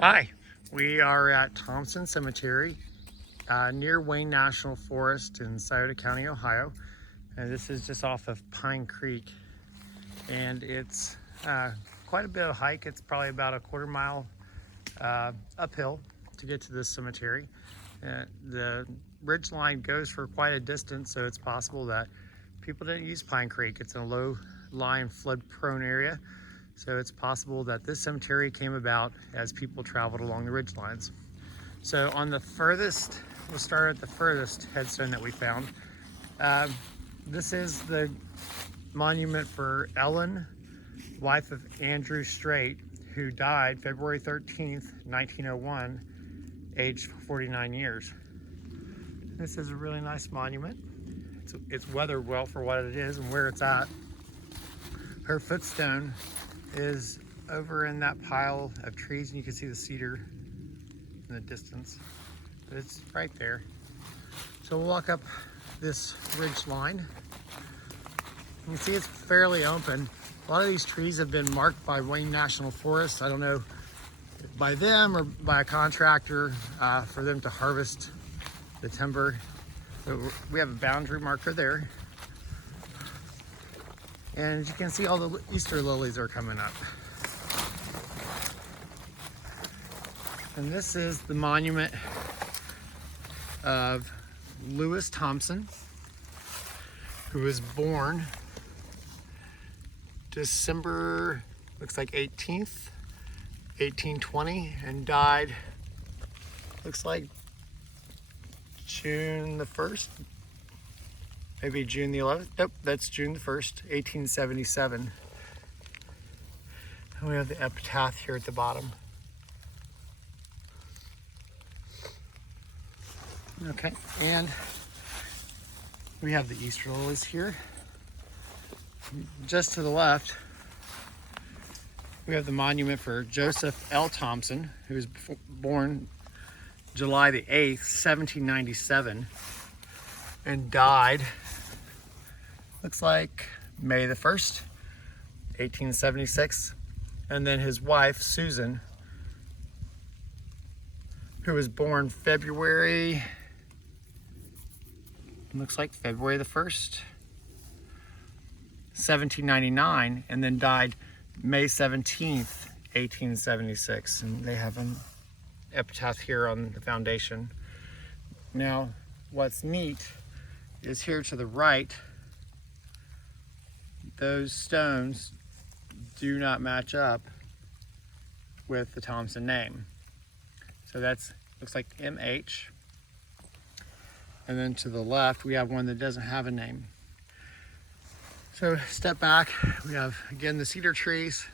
Hi, we are at Thompson Cemetery near Wayne National Forest in Scioto County, Ohio. And this is just off of Pine Creek. And it's quite a bit of hike. It's probably about a quarter mile uphill to get to this cemetery. The ridge line goes for quite a distance, so it's possible that people didn't use Pine Creek. It's a low-lying, flood-prone area. So it's possible that this cemetery came about as people traveled along the ridge lines. So on the furthest, we'll start at the furthest headstone that we found. This is the monument for Ellen, wife of Andrew Strate, who died February 13th, 1901, aged 49 years. This is a really nice monument. It's weathered well for what it is and where it's at. Her footstone is over in that pile of trees, and you can see the cedar in the distance, but it's right there. So we'll walk up this ridge line. You can see it's fairly open. A lot of these trees have been marked by Wayne National Forest. I don't know, by them or by a contractor for them to harvest the timber. So we have a boundary marker there. And as you can see, all the Easter lilies are coming up. And this is the monument of Lewis Thompson, who was born December, looks like 18th, 1820, and died, looks like June the 1st. Maybe June the 11th. Nope, that's June the 1st, 1877. And we have the epitaph here at the bottom. Okay, and we have the Easter lilies here. Just to the left, we have the monument for Joseph L. Thompson, who was born July the 8th, 1797, and died, looks like May the 1st, 1876. And then his wife, Susan, who was born February, looks like February the 1st, 1799, and then died May 17th, 1876. And they have an epitaph here on the foundation. Now, what's neat is here to the right, those stones do not match up with the Thompson name. So that's, looks like MH. And then to the left, we have one that doesn't have a name. So step back, we have, again, the cedar trees.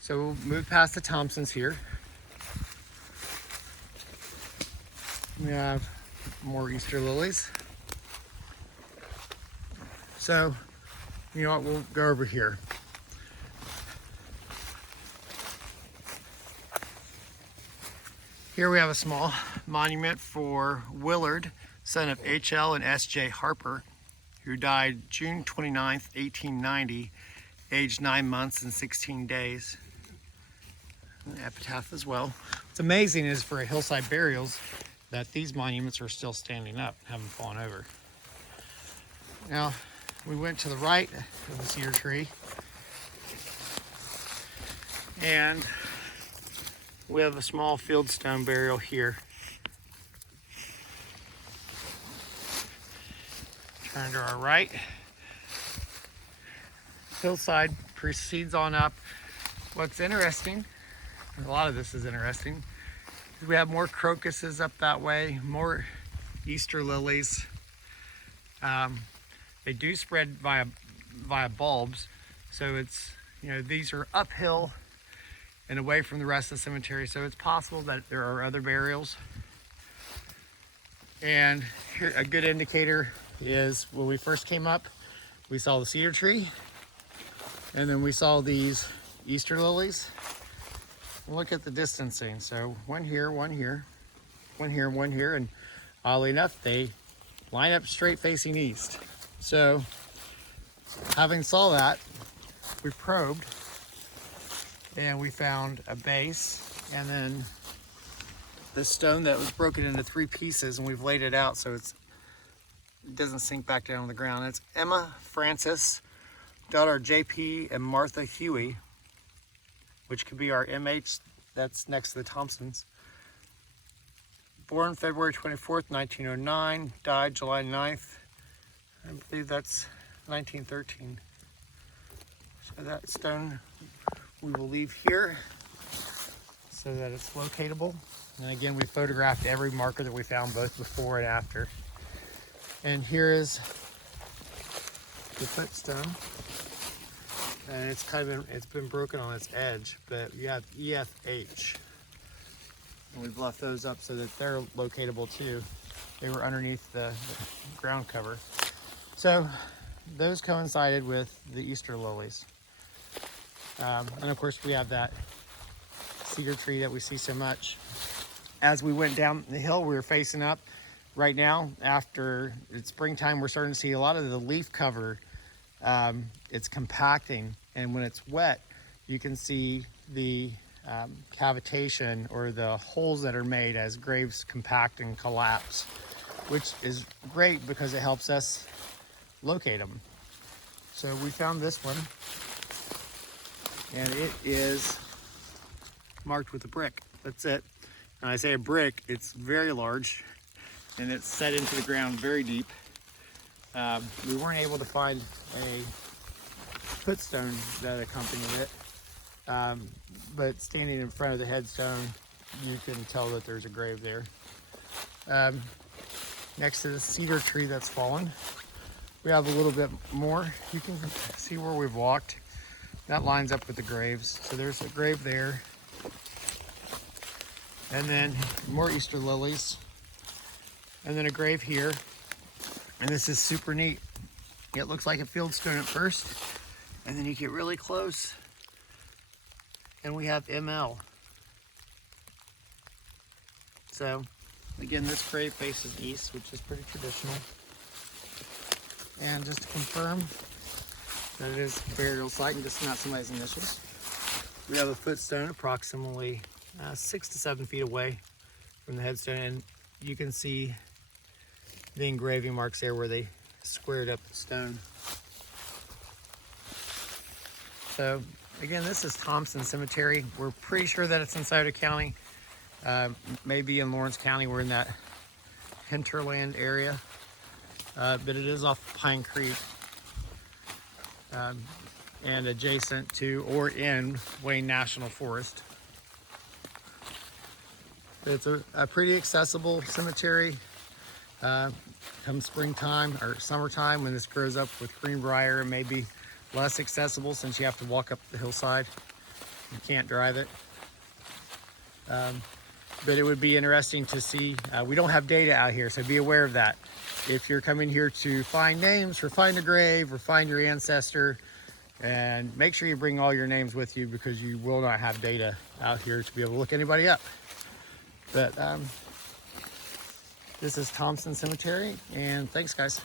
So we'll move past the Thompsons here. We have more Easter lilies. So, you know what, we'll go over here. Here we have a small monument for Willard, son of H.L. and S.J. Harper, who died June 29th, 1890, aged 9 months and 16 days. An epitaph as well. What's amazing is for hillside burials that these monuments are still standing up, haven't fallen over. Now, we went to the right of the cedar tree, and we have a small fieldstone burial here. Turn to our right. Hillside proceeds on up. What's interesting, a lot of this is interesting, is we have more crocuses up that way, more Easter lilies. They do spread via bulbs, so it's, you know, these are uphill and away from the rest of the cemetery, so it's possible that there are other burials. And here, a good indicator is when we first came up, we saw the cedar tree, and then we saw these Easter lilies. Look at the distancing. So one here, one here, one here, one here, and oddly enough, they line up straight facing east. So having saw that, we probed And we found a base, and then this stone that was broken into 3 pieces, and we've laid it out so it doesn't sink back down on the ground. It's Emma Francis, daughter JP and Martha Huey, which could be our MH that's next to the Thompsons. Born February 24th, 1909, died July 9th. I believe that's 1913. So that stone we will leave here so that it's locatable. And again, we photographed every marker that we found, both before and after. And here is the footstone. And it's been broken on its edge, but you have EFH. And we've left those up so that they're locatable too. They were underneath the ground cover. So those coincided with the Easter lilies. And of course we have that cedar tree that we see so much. As we went down the hill, we were facing up. Right now, after it's springtime, we're starting to see a lot of the leaf cover. It's compacting, and when it's wet, you can see the cavitation, or the holes that are made as graves compact and collapse, which is great because it helps us locate them. So we found this one, and it is marked with a brick. That's it. And I say a brick, it's very large, and it's set into the ground very deep. We weren't able to find a footstone that accompanied it, but standing in front of the headstone, you can tell that there's a grave there. Next to the cedar tree that's fallen, we have a little bit more. You can see where we've walked. That lines up with the graves. So there's a grave there. And then more Easter lilies. And then a grave here. And this is super neat. It looks like a fieldstone at first, and then you get really close, and we have ML. So again, this grave faces east, which is pretty traditional. And just to confirm that it is a burial site and just not somebody's initials, we have a footstone approximately 6 to 7 feet away from the headstone, and you can see the engraving marks there where they squared up the stone. So again, this is Thompson Cemetery. We're pretty sure that it's in Scioto County, maybe in Lawrence County. We're in that hinterland area, but it is off Pine Creek, and adjacent to or in Wayne National Forest. It's a pretty accessible cemetery. Come springtime or summertime, when this grows up with greenbrier, it may be less accessible since you have to walk up the hillside. You can't drive it. But it would be interesting to see. We don't have data out here, so be aware of that. If you're coming here to find names, or find a grave, or find your ancestor, and make sure you bring all your names with you, because you will not have data out here to be able to look anybody up. But this is Thompson Cemetery, and thanks guys.